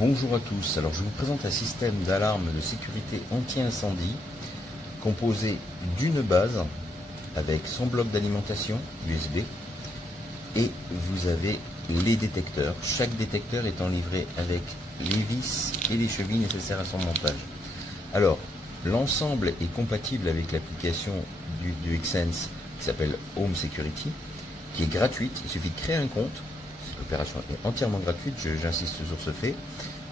Bonjour à tous, alors je vous présente un système d'alarme de sécurité anti-incendie composé d'une base avec son bloc d'alimentation USB et vous avez les détecteurs, chaque détecteur étant livré avec les vis et les chevilles nécessaires à son montage. Alors l'ensemble est compatible avec l'application du Xsense qui s'appelle Home Security, qui est gratuite, il suffit de créer un compte. L'opération est entièrement gratuite, j'insiste sur ce fait.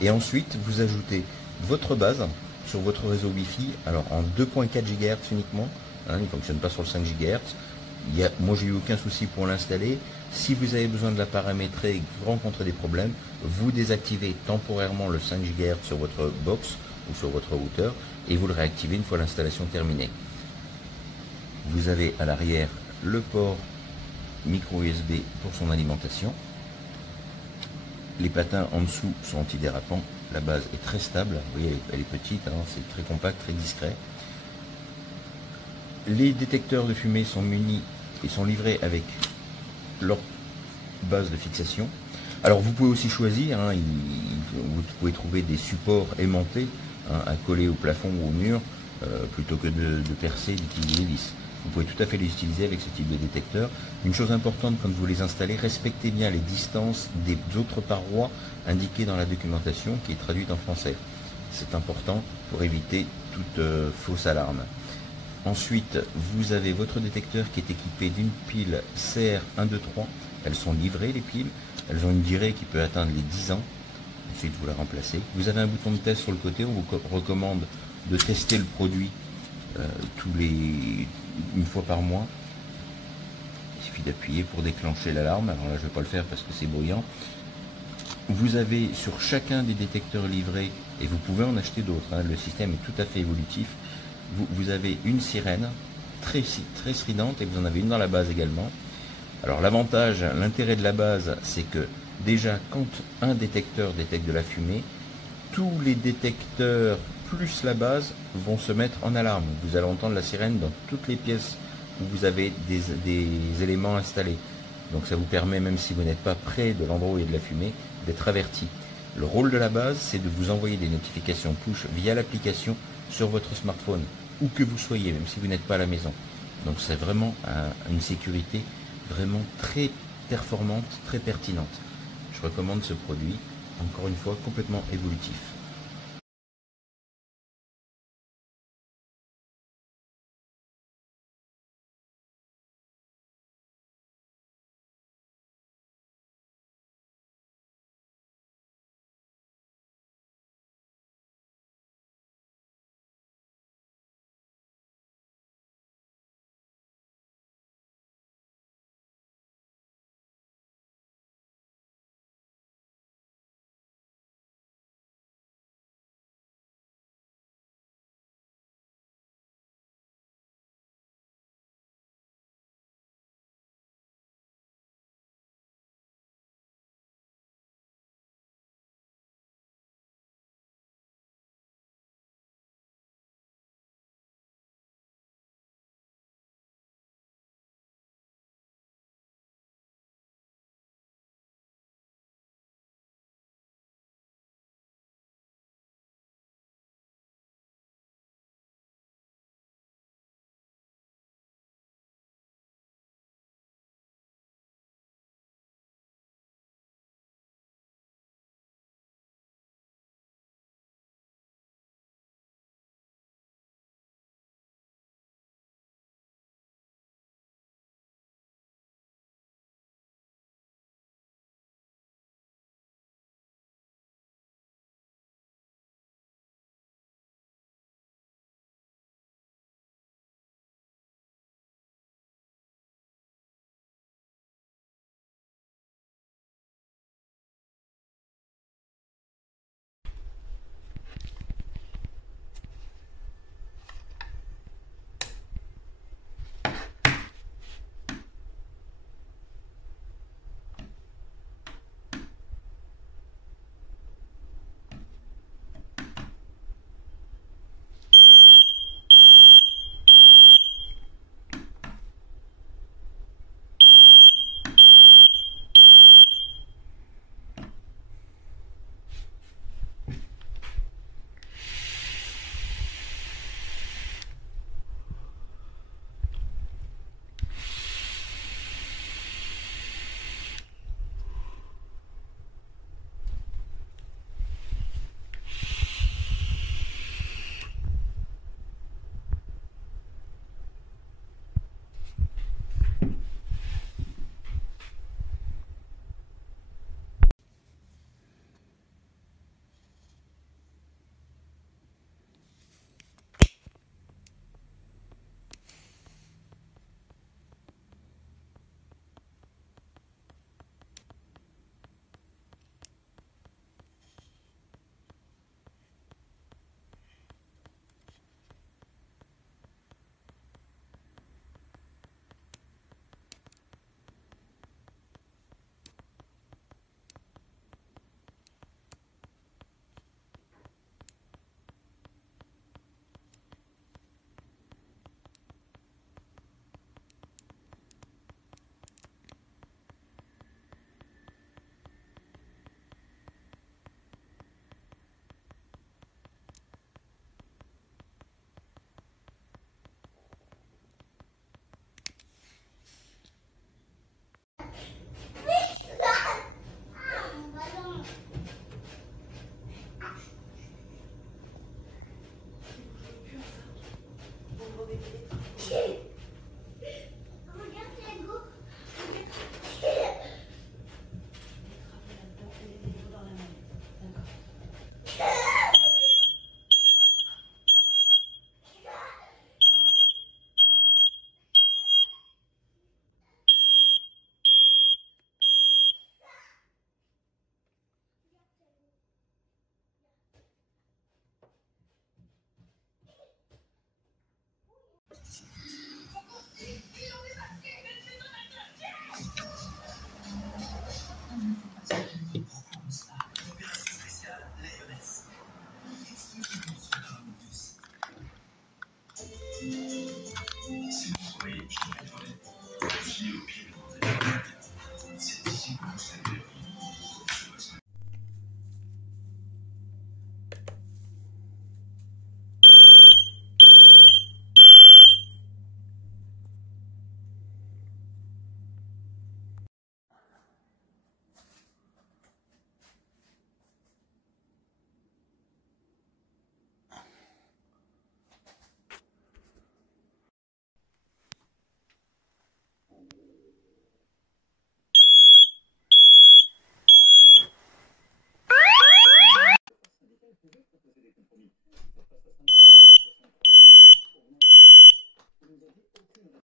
Et ensuite, vous ajoutez votre base sur votre réseau Wi-Fi, alors en 2.4 GHz uniquement, il ne fonctionne pas sur le 5 GHz. Moi, j'ai eu aucun souci pour l'installer. Si vous avez besoin de la paramétrer et que vous rencontrez des problèmes, vous désactivez temporairement le 5 GHz sur votre box ou sur votre routeur et vous le réactivez une fois l'installation terminée. Vous avez à l'arrière le port micro USB pour son alimentation. Les patins en dessous sont antidérapants, la base est très stable, vous voyez elle est petite, c'est très compact, très discret. Les détecteurs de fumée sont munis et sont livrés avec leur base de fixation. Alors vous pouvez aussi choisir, vous pouvez trouver des supports aimantés à coller au plafond ou au mur, plutôt que de percer, d'utiliser les vis. Vous pouvez tout à fait les utiliser avec ce type de détecteur. Une chose importante quand vous les installez, respectez bien les distances des autres parois indiquées dans la documentation qui est traduite en français. C'est important pour éviter toute fausse alarme. Ensuite, vous avez votre détecteur qui est équipé d'une pile CR123. Elles sont livrées les piles. Elles ont une durée qui peut atteindre les 10 ans. Ensuite, vous la remplacez. Vous avez un bouton de test sur le côté. On vous recommande de tester le produit une fois par mois. Il suffit d'appuyer pour déclencher l'alarme. Alors là, je ne vais pas le faire parce que c'est bruyant. Vous avez sur chacun des détecteurs livrés, et vous pouvez en acheter d'autres, le système est tout à fait évolutif, vous avez une sirène très stridente et vous en avez une dans la base également. Alors l'avantage, l'intérêt de la base, c'est que déjà quand un détecteur détecte de la fumée, tous les détecteurs plus la base vont se mettre en alarme. Vous allez entendre la sirène dans toutes les pièces où vous avez des éléments installés. Donc ça vous permet, même si vous n'êtes pas près de l'endroit où il y a de la fumée, d'être averti. Le rôle de la base, c'est de vous envoyer des notifications push via l'application sur votre smartphone, où que vous soyez, même si vous n'êtes pas à la maison. Donc c'est vraiment une sécurité vraiment très performante, très pertinente. Je recommande ce produit, encore une fois, complètement évolutif.